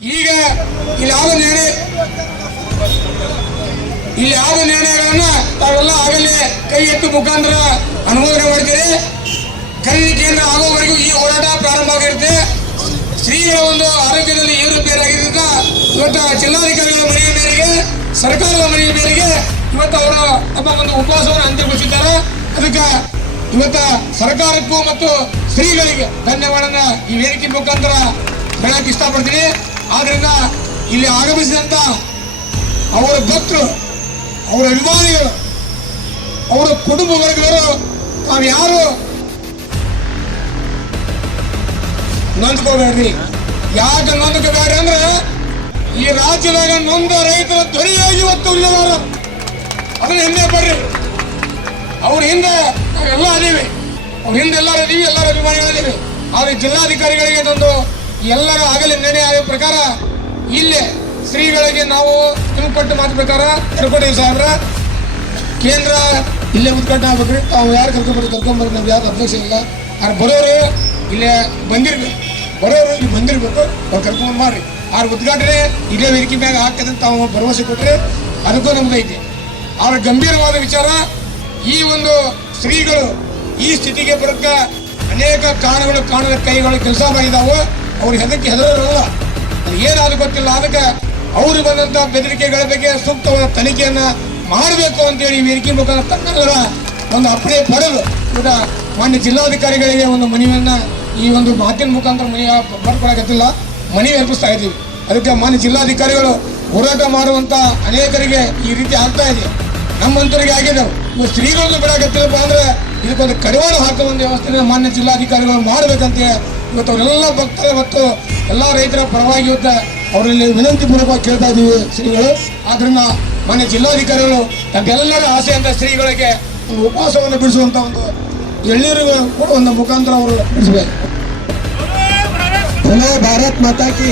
ಈಗ ಇಲ್ಲಿ ಯಾವ ನಿರ್ಣಯಗಳನ್ನ ತಾವೆಲ್ಲ ಆಗಲೇ ಕೈ ಎತ್ತು ಮುಖಾಂತರ ಅನುಮೋದನೆ ಮಾಡ್ತೀರಿ. ಖರೀದಿ ಕೇಂದ್ರ ಆಗೋವರೆಗೂ ಈ ಹೋರಾಟ ಪ್ರಾರಂಭ ಆಗಿರುತ್ತೆ. ಶ್ರೀಗಳ ಒಂದು ಆರೋಗ್ಯದಲ್ಲಿ ಏರುಪೇರಾಗಿದ್ದರಿಂದ ಇವತ್ತು ಜಿಲ್ಲಾಧಿಕಾರಿಗಳ ಮನವಿ ಮೇರೆಗೆ, ಸರ್ಕಾರದ ಮನವಿ ಮೇರೆಗೆ ಇವತ್ತು ಅವರು ತಮ್ಮ ಒಂದು ಉಪವಾಸವನ್ನು ಅಂತ್ಯಗೊಳಿಸಿದ್ದಾರೆ. ಅದಕ್ಕೆ ಇವತ್ತು ಸರ್ಕಾರಕ್ಕೂ ಮತ್ತು ಶ್ರೀಗಳಿಗೆ ಧನ್ಯವಾದನ ಈ ವೇದಿಕೆ ಮುಖಾಂತರ ಹೇಳಕ್ಕೆ ಇಷ್ಟಪಡ್ತೀನಿ. ಆದ್ರಿಂದ ಇಲ್ಲಿ ಆಗಮಿಸಿದಂತ ಅವರ ಭಕ್ತರು, ಅವರ ಅಭಿಮಾನಿಗಳು, ಅವರ ಕುಟುಂಬ ವರ್ಗದವರು ತಾವು ಯಾರು ನೊಂದ್ಕೋಬೇಡ್ರಿ. ಯಾಕೆ ನೊಂದ್ಕೋಬೇಡ್ರಿ ಅಂದ್ರೆ ಈ ರಾಜ್ಯದಾಗ ನೊಂದ ರೈತರ ಧ್ವನಿಯಾಗಿ ಇವತ್ತು ಉಳಿದವರು ಅದನ್ನ ಹಿಂದೆ ಬರ್ರಿ. ಅವ್ರ ಹಿಂದೆ ನಾವೆಲ್ಲ ಅದೀವಿ, ಅವ್ರ ಹಿಂದೆ ಎಲ್ಲರೂ ಅದೀವಿ, ಎಲ್ಲರ ಅಭಿಮಾನಿಗಳಿದ್ದೀವಿ. ಆದ್ರೆ ಜಿಲ್ಲಾಧಿಕಾರಿಗಳಿಗೆ ಇದೊಂದು ಎಲ್ಲರೂ ಆಗಲೇ ನಿರ್ಣಯ ಆದ ಪ್ರಕಾರ ಇಲ್ಲೇ ಶ್ರೀಗಳಿಗೆ ನಾವು ನಿಮ್ಗೆ ಕೊಟ್ಟು ಮಾತು ಪ್ರಕಾರ ಕರ್ಕೊಟ್ಟಿವಿ ಸಾಹೇಬ್ರ. ಕೇಂದ್ರ ಇಲ್ಲೇ ಉದ್ಘಾಟನೆ ಆಗ್ಬೇಕ್ರಿ. ತಾವು ಯಾರು ಕರ್ಕೊಂಡ್ಬರ್ರಿ ನಮ್ಗೆ ಯಾರು ಅಭ್ಯಕ್ಷ ಇಲ್ಲ. ಯಾರು ಬರೋರು ಇಲ್ಲೇ ಬಂದಿರ್ಬೇಕು, ಬರೋರು ಇಲ್ಲಿ ಬಂದಿರ್ಬೇಕು, ಅವ್ರು ಕರ್ಕೊಂಡು ಮಾಡ್ರಿ. ಅವ್ರ ಉದ್ಘಾಟನೆ ಇಲ್ಲೇ ವೇದಿಕೆ ಮ್ಯಾಗ ಆಗ್ತದೆ ಅಂತ ತಾವು ಭರವಸೆ ಕೊಟ್ಟರೆ ಅದಕ್ಕೂ ನಮ್ದೈತಿ. ಅವ್ರ ಗಂಭೀರವಾದ ವಿಚಾರ. ಈ ಒಂದು ಶ್ರೀಗಳು ಈ ಸ್ಥಿತಿಗೆ ಬರೋಕ್ಕೆ ಅನೇಕ ಕಾರಣಗಳು, ಕಾಣದ ಕೈಗಳು ಕೆಲಸ ಮಾಡಿದಾವು. ಅವ್ರು ಹೆದರಲ್ಲ, ಅದು ಏನಾದ್ರು ಗೊತ್ತಿಲ್ಲ. ಅದಕ್ಕೆ ಅವರು ಬಂದಂತ ಬೆದರಿಕೆಗಳ ಬಗ್ಗೆ ಸೂಕ್ತವಾದ ತನಿಖೆಯನ್ನ ಮಾಡಬೇಕು ಅಂತೇಳಿ ವೇದಿಕೆ ಮುಖಾಂತರ ತನ್ನೆಲ್ಲರ ಒಂದು ಅಪ್ಪಣೆ ಪಡೆದು ಈಗ ಮಾನ್ಯ ಜಿಲ್ಲಾಧಿಕಾರಿಗಳಿಗೆ ಒಂದು ಮನವಿಯನ್ನ ಈ ಒಂದು ಮಾತಿನ ಮುಖಾಂತರ ಬರ್ಕೊಳಕತ್ತಿಲ್ಲ, ಮನವಿ ಅರ್ಪಿಸ್ತಾ ಇದ್ದೀವಿ. ಅದಕ್ಕೆ ಮಾನ್ಯ ಜಿಲ್ಲಾಧಿಕಾರಿಗಳು ಹೋರಾಟ ಮಾಡುವಂತ ಅನೇಕರಿಗೆ ಈ ರೀತಿ ಆಗ್ತಾ ಇದೆ, ನಮ್ಮಂತರಿಗೆ ಆಗಿದ್ದಾವೆ. ಇವು ಶ್ರೀಗಳನ್ನು ಬಿಡಾಕತ್ತಿಲ್ಲಪ್ಪ ಅಂದ್ರೆ ಇದಕ್ಕೊಂದು ಕಡಿವಾಣ ಹಾಕುವ ಒಂದು ವ್ಯವಸ್ಥೆ ಮಾನ್ಯ ಜಿಲ್ಲಾಧಿಕಾರಿಗಳು ಮಾಡಬೇಕಂತ ಇವತ್ತು ಅವರೆಲ್ಲ ಭಕ್ತರ ಮತ್ತು ಎಲ್ಲ ರೈತರ ಪರವಾಗಿ ಇವತ್ತು ಅವರಲ್ಲಿ ವಿನಂತಿ ಪೂರ್ವಕವಾಗಿ ಕೇಳ್ತಾ ಇದ್ದೀವಿ ಶ್ರೀಗಳು. ಆದ್ರಿಂದ ಮಾನ್ಯ ಜಿಲ್ಲಾಧಿಕಾರಿಗಳು ತಮ್ಮೆಲ್ಲರ ಆಸೆ ಅಂತ ಶ್ರೀಗಳಿಗೆ ಒಂದು ಉಪವಾಸವನ್ನು ಬಿಡಿಸುವಂತ ಒಂದು ಎಳ್ಳೀರು ಕೂಡ ಒಂದು ಮುಖಾಂತರ ಅವರು ಬಿಡಿಸಬೇಕು. ಭಾರತ್ ಮಾತಾ ಕಿ